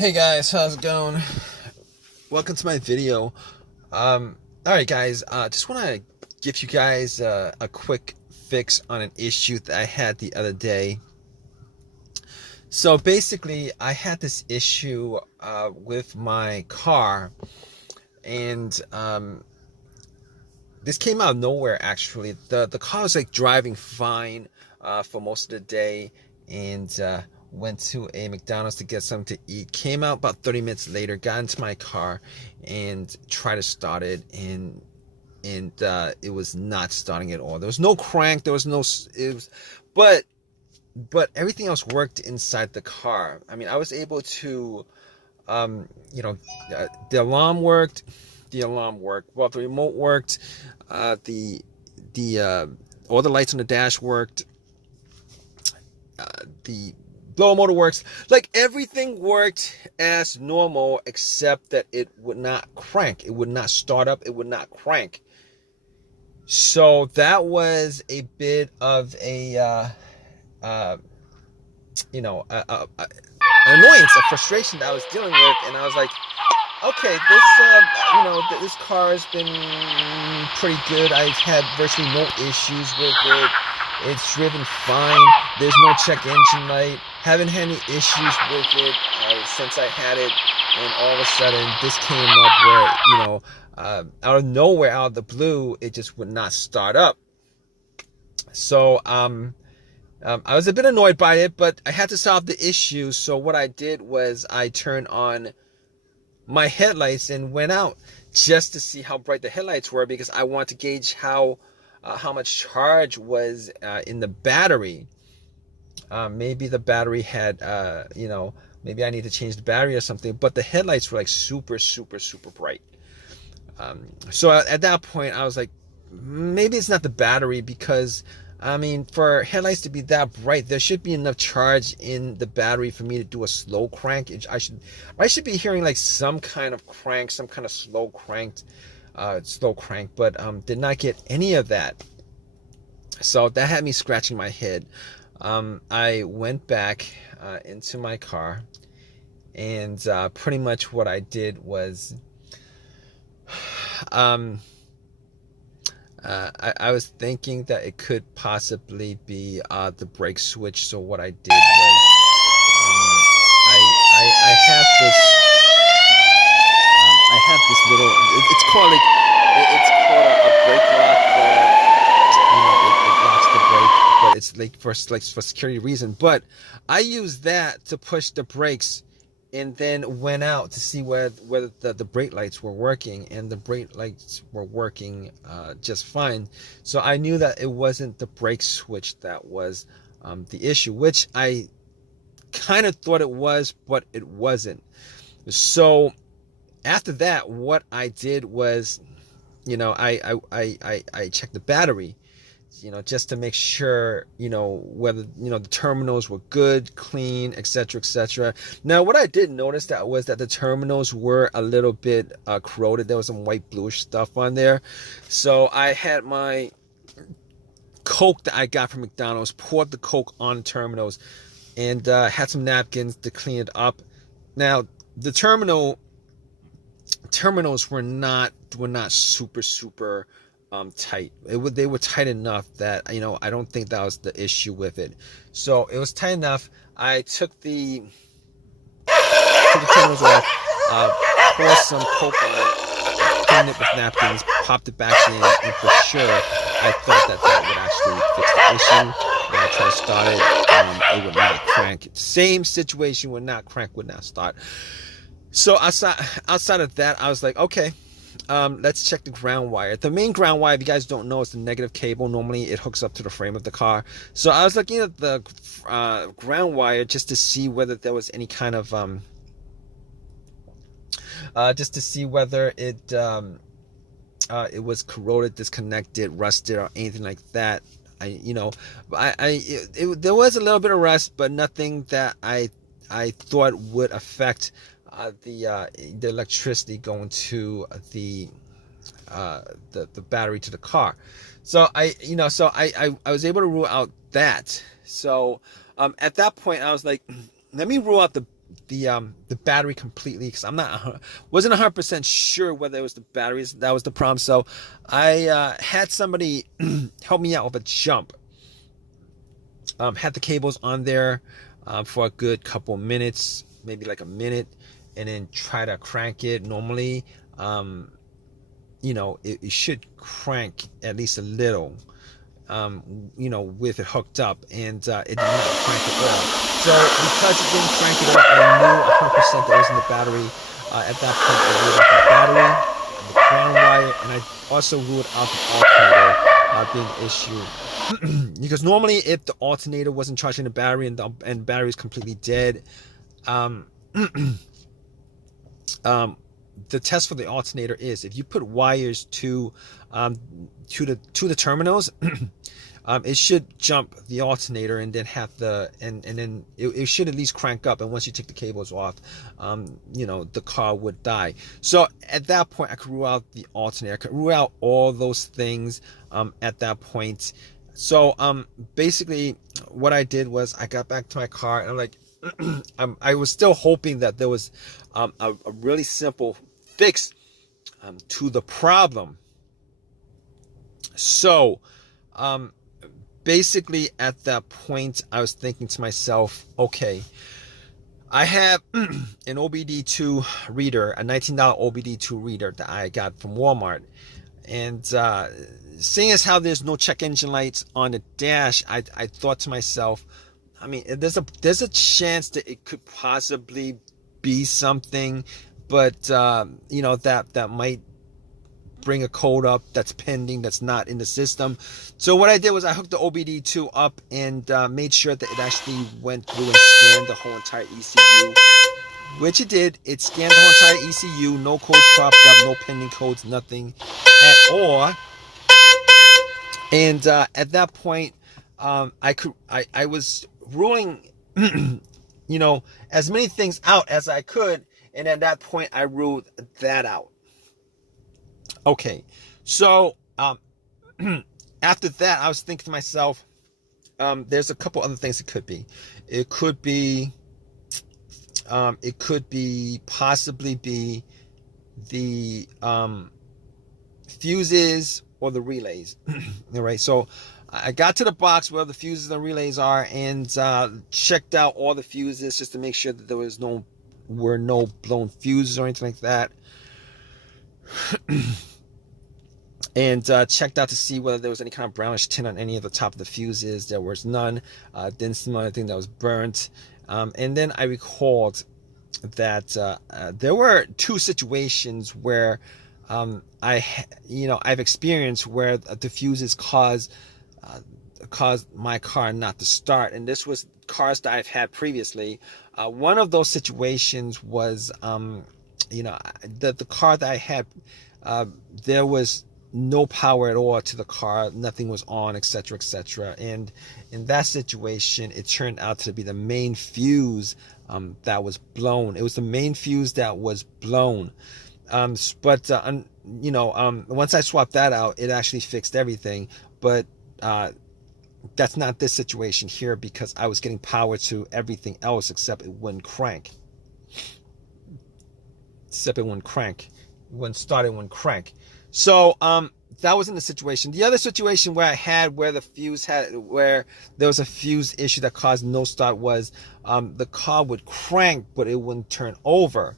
Hey guys, how's it going? Welcome to my video. All right, guys. Just want to give you guys a quick fix on an issue that I had the other day. So basically, I had this issue with my car, and this came out of nowhere. Actually, the car was like driving fine for most of the day, and went to a McDonald's to get something to eat. Came out about 30 minutes later, got into my car, and tried to start it, and it was not starting at all. There was no crank. There was no. It was, but everything else worked inside the car. I mean, I was able to, you know, the alarm worked. The alarm worked. Well, the remote worked. The all the lights on the dash worked. The blower motor works. Like everything worked as normal, except that it would not crank. It would not start up. It would not crank. So that was a bit of a an annoyance, a frustration that I was dealing with, and I was like, okay, this car has been pretty good. I've had virtually no issues with it. It's driven fine. There's no check engine light. Haven't had any issues with it since I had it. And all of a sudden, this came up where, out of nowhere, out of the blue, it just would not start up. So, I was a bit annoyed by it, but I had to solve the issue. So what I did was I turned on my headlights and went out just to see how bright the headlights were, because I wanted to gauge how much charge was in the battery. Maybe the battery had, maybe I need to change the battery or something. But the headlights were like super, super, super bright. So at that point, I was like, maybe it's not the battery, because I mean, for headlights to be that bright, there should be enough charge in the battery for me to do a slow crank. I should be hearing like some kind of crank, some kind of slow crank, but did not get any of that. So that had me scratching my head. I went back into my car, and pretty much what I did was, I was thinking that it could possibly be the brake switch. So what I did was, I have this little. It's called a brake lock, where it locks the brake, but it's like for security reason. But I used that to push the brakes, and then went out to see whether the brake lights were working, and the brake lights were working just fine. So I knew that it wasn't the brake switch that was the issue, which I kind of thought it was, but it wasn't. So after that, what I did was, I checked the battery, just to make sure, whether, the terminals were good, clean, etc., etc. Now, what I did notice was that the terminals were a little bit corroded. There was some white bluish stuff on there. So I had my Coke that I got from McDonald's, poured the Coke on the terminals, and had some napkins to clean it up. Now, the terminals were not super tight. They were tight enough that I don't think that was the issue with it. So it was tight enough. I took the terminals off, poured some Coke on it, cleaned it with napkins, popped it back in, and for sure I thought that would actually fix the issue. When I tried to start it, it would not crank. Same situation, would not crank, would not start. So outside of that, I was like, okay, let's check the ground wire. The main ground wire, if you guys don't know, is the negative cable. Normally it hooks up to the frame of the car. So I was looking at the ground wire just to see whether there was any kind of just to see whether it was corroded, disconnected, rusted, or anything like that. There was a little bit of rust, but nothing that I thought would affect the electricity going to the battery to the car. So I was able to rule out that. So at that point I was like, let me rule out the the battery completely, because I'm not wasn't 100% sure whether it was the batteries that was the problem. So I had somebody help me out with a jump. Had the cables on there for a good couple minutes, maybe like a minute, and then try to crank it. Normally, it should crank at least a little, with it hooked up, and it did not crank at all. So because it didn't crank at all, I knew 100% that it was in the battery. At that point, I ruled out the battery, the ground wire, and I also ruled out the alternator being the issue. Because normally, if the alternator wasn't charging the battery and the battery is completely dead, the test for the alternator is if you put wires to the terminals, it should jump the alternator and then have and then it should at least crank up. And once you take the cables off, the car would die. So at that point, I could rule out the alternator. I could rule out all those things at that point. So basically, what I did was I got back to my car and I'm like, I was still hoping that there was a really simple fix to the problem. So basically at that point, I was thinking to myself, okay, I have an OBD2 reader, a $19 OBD2 reader that I got from Walmart. And seeing as how there's no check engine lights on the dash, I thought to myself, I mean, there's a chance that it could possibly be something, but that might bring a code up that's pending, that's not in the system. So what I did was I hooked the OBD2 up and made sure that it actually went through and scanned the whole entire ECU, which it did. It scanned the whole entire ECU. No codes popped up, no pending codes, nothing at all. And at that point, I was ruling, as many things out as I could. And at that point, I ruled that out. Okay, so after that, I was thinking to myself, there's a couple other things it could be. It could possibly be the fuses or the relays. All right, so I got to the box where the fuses and relays are and checked out all the fuses just to make sure that there were no blown fuses or anything like that. And checked out to see whether there was any kind of brownish tint on any of the top of the fuses. There was none. Didn't smell anything that was burnt. And then I recalled that there were two situations where I've experienced where the fuses caused my car not to start, and this was cars that I've had previously. One of those situations was the car that I had, there was no power at all to the car, nothing was on, etc., etc. And in that situation, it turned out to be the main fuse that was blown. It was the main fuse that was blown. But once I swapped that out, it actually fixed everything. But that's not this situation here, because I was getting power to everything else except it wouldn't crank. It wouldn't start, it wouldn't crank. So that wasn't the situation. The other situation where where there was a fuse issue that caused no start was the car would crank but it wouldn't turn over.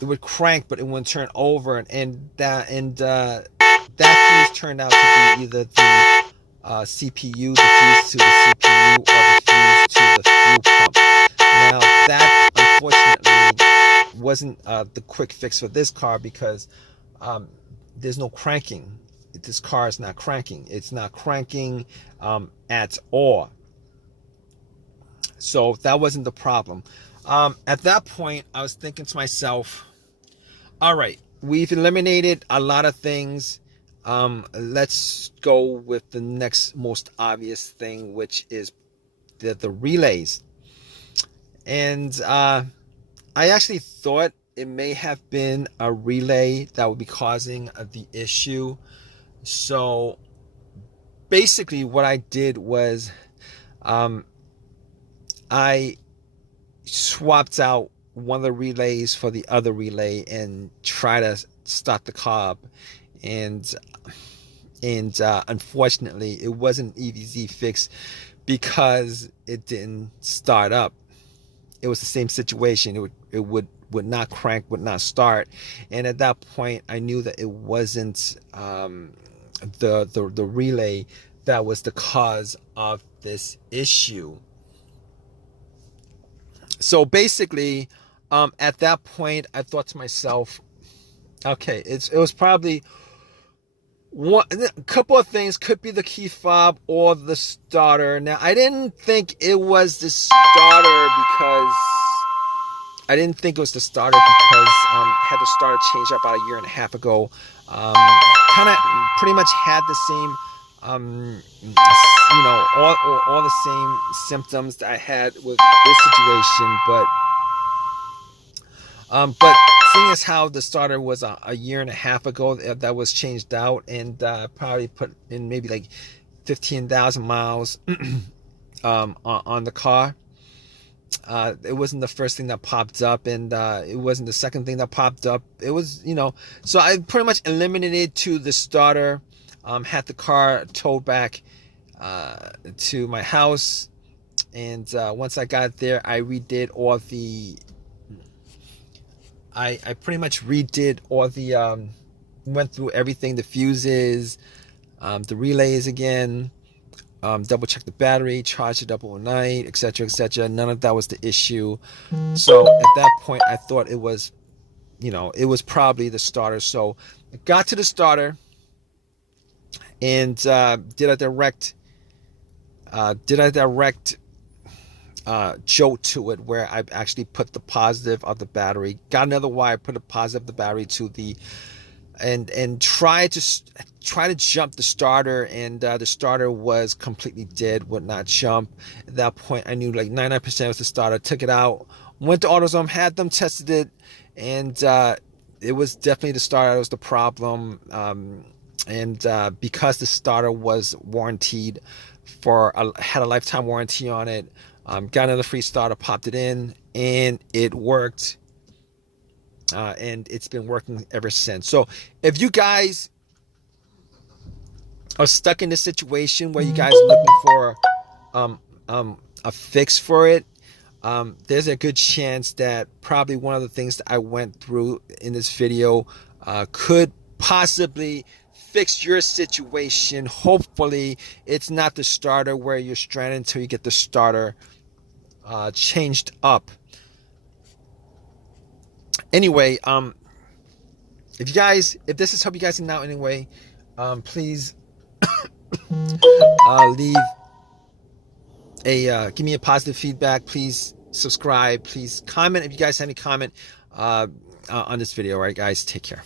It would crank but it wouldn't turn over, and that fuse turned out to be either the CPU, the fuse to the CPU, or the fuse to the fuel pump. Now that unfortunately wasn't the quick fix for this car, because there's no cranking. This car is not cranking. It's not cranking at all. So that wasn't the problem. At that point, I was thinking to myself, all right, we've eliminated a lot of things. Let's go with the next most obvious thing, which is the relays. And I actually thought it may have been a relay that would be causing the issue. So basically what I did was I swapped out one of the relays for the other relay and try to start the car up. And unfortunately, it wasn't an easy fix because it didn't start up. It was the same situation. It would not crank, would not start. And at that point, I knew that it wasn't the relay that was the cause of this issue. So basically, at that point, I thought to myself, okay, it was probably a couple of things. Could be the key fob or the starter. Now, I didn't think it was the starter because had the starter changed out about a year and a half ago. Kind of pretty much had the same, all the same symptoms that I had with this situation, but seeing as how the starter was a year and a half ago that was changed out, and probably put in maybe like 15,000 miles on the car. It wasn't the first thing that popped up, and it wasn't the second thing that popped up. It was, so I pretty much eliminated to the starter, had the car towed back to my house, and once I got there, I pretty much redid all the, went through everything, the fuses, the relays again, double check the battery, charge it up all night, etc., etc. None of that was the issue. So at that point, I thought it was, it was probably the starter. So I got to the starter and did a direct jolt to it, where I actually put the positive of the battery, got another wire, put a positive of the battery to the, and try to jump the starter, and the starter was completely dead, would not jump. At that point, I knew like 99% was the starter. Took it out, went to AutoZone, had them tested it, and it was definitely the starter that was the problem. And because the starter was warranted had a lifetime warranty on it, got another free starter, popped it in, and it worked. And it's been working ever since. So if you guys are stuck in this situation where you guys are looking for a fix for it, there's a good chance that probably one of the things that I went through in this video could possibly fix your situation. Hopefully it's not the starter where you're stranded until you get the starter changed up. Anyway, if this has helped you guys out anyway, please leave give me a positive feedback. Please subscribe. Please comment if you guys have any comment on this video. All right, guys, take care.